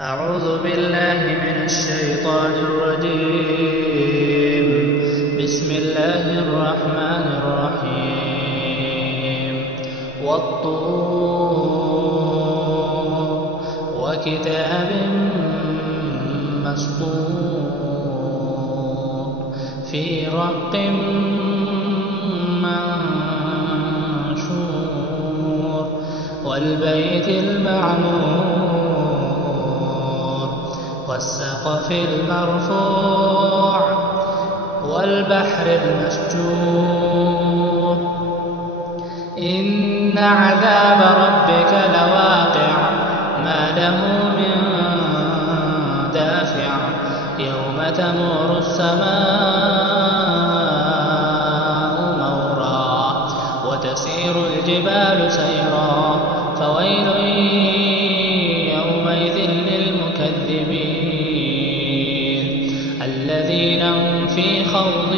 أعوذ بالله من الشيطان الرجيم. بسم الله الرحمن الرحيم. والطور وكتاب مسطور في رق منشور والبيت المعمور والسقف المرفوع والبحر المسجور إن عذاب ربك لواقع ما له من دافع يوم تمور السماء مورا وتسير الجبال سيرا فويل يومئذ للمكذبين الذين هم في خوض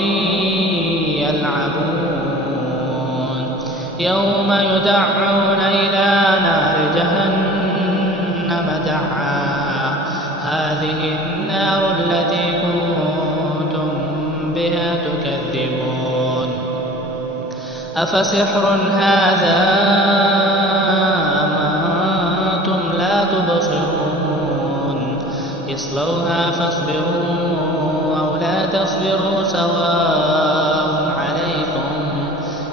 يلعبون يوم يدعون إلى نار جهنم دعا هذه النار التي كنتم بها تكذبون أفسحر هذا أم أنتم لا تبصرون اصلوها فاصبروا أو لا تصبروا سواء عليكم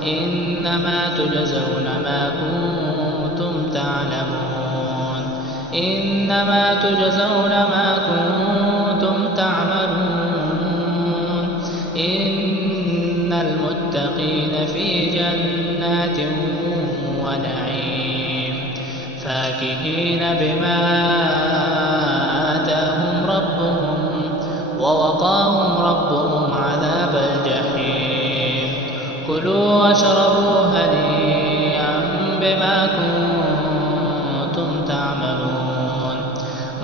إنما تجزون ما كنتم تعلمون إنما تجزون ما كنتم تعملون إن المتقين في جنات ونعيم فاكهين بما آتاهم ربهم ووقاهم ربهم عذاب الجحيم كلوا واشربوا هنيئا بما كنتم تعملون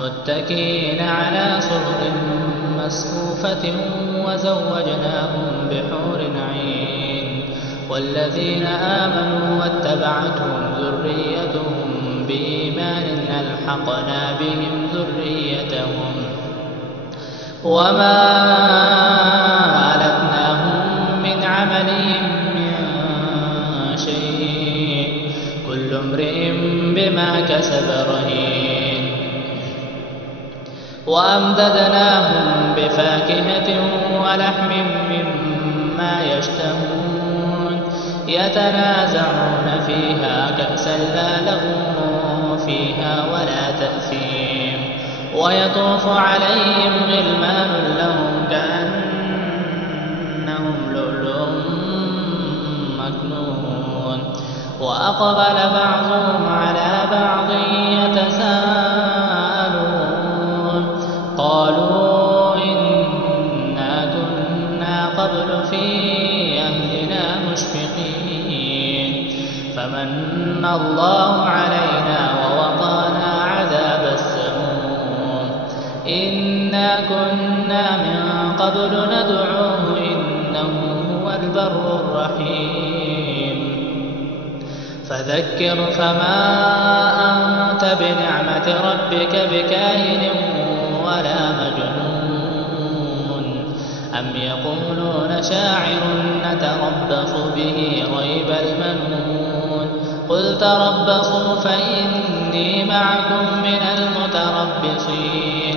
متكئين على سرر مصفوفة وزوجناهم بحور عين والذين آمنوا واتبعتهم ذريتهم بإيمان ألحقنا بهم ذريتهم وما ألتناهم من عملهم من شيء كل امرئ بما كسب رهين وأمددناهم بفاكهة ولحم مما يشتهون يتنازعون فيها كأسا لا لغو فيها ولا تأثيم ويطوف عليهم غلمان لهم كأنهم لؤلؤ مكنون وأقبل بعضهم على بعض يتساءلون قالوا إنا كنا قبل في أهلنا مشفقين فمن الله علينا ووقانا عذاب السموم إنا كنا من قبل ندعوه إنه هو البر الرحيم فذكر فما أنت بنعمة ربك بكاهن ولا مجنون أم يقولون شاعر نتربص به ريب المنون قل تربصوا فإني معكم من المتربصين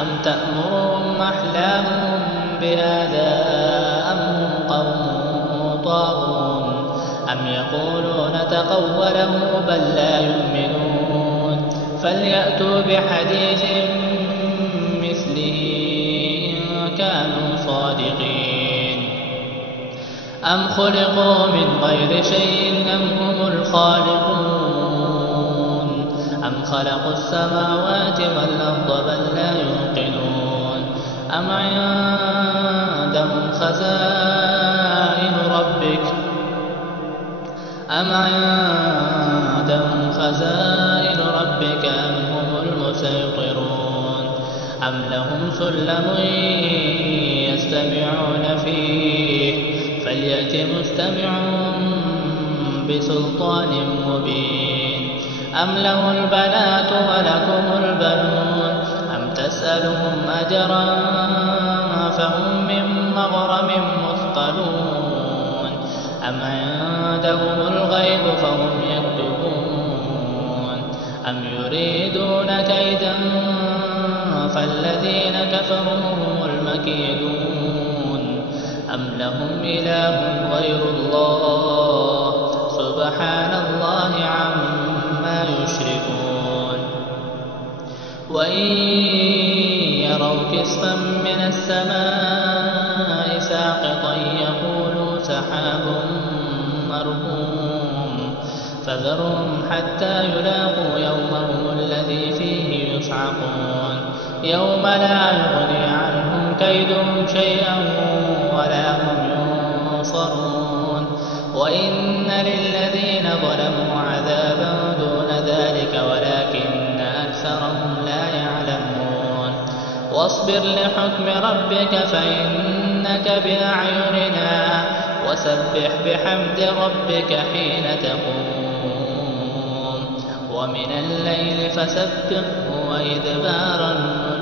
أم تأمرهم أحلامهم بهذا أم هم قوم طاغون أم يقولون تقوله بل لا يؤمنون فليأتوا بحديث مثله إن كانوا صادقين أم خلقوا من غير شيء أم هم الخالقون أم خلقوا السماوات والأرض بل لا يوقنون أم عندهم خزائن ربك أم هم المسيطرون أم لهم سلم يستمعون فيه فليأت مستمعهم بسلطان مبين أم له البنات ولكم البنون فاجرا فهم من مغرم مثقلون أم عندهم الغيب فهم يكتبون أم يريدون كيدا فالذين كفروا هم المكيدون أم لهم إله غير الله سبحان الله عما يشركون وإن يروا كسفا من السماء ساقطا يقولوا سحاب مركوم فذرهم حتى يلاقوا يومهم الذي فيه يصعقون يوم لا يغني عنهم كيدهم شيئا ولا هم ينصرون وإن للذين ظلموا عذابا دون ذلك ولكن أكثرهم لا يعلمون واصبر لحكم ربك فإنك بأعيننا وسبح بحمد ربك حين تقوم ومن الليل فسبحه وإدبار النجوم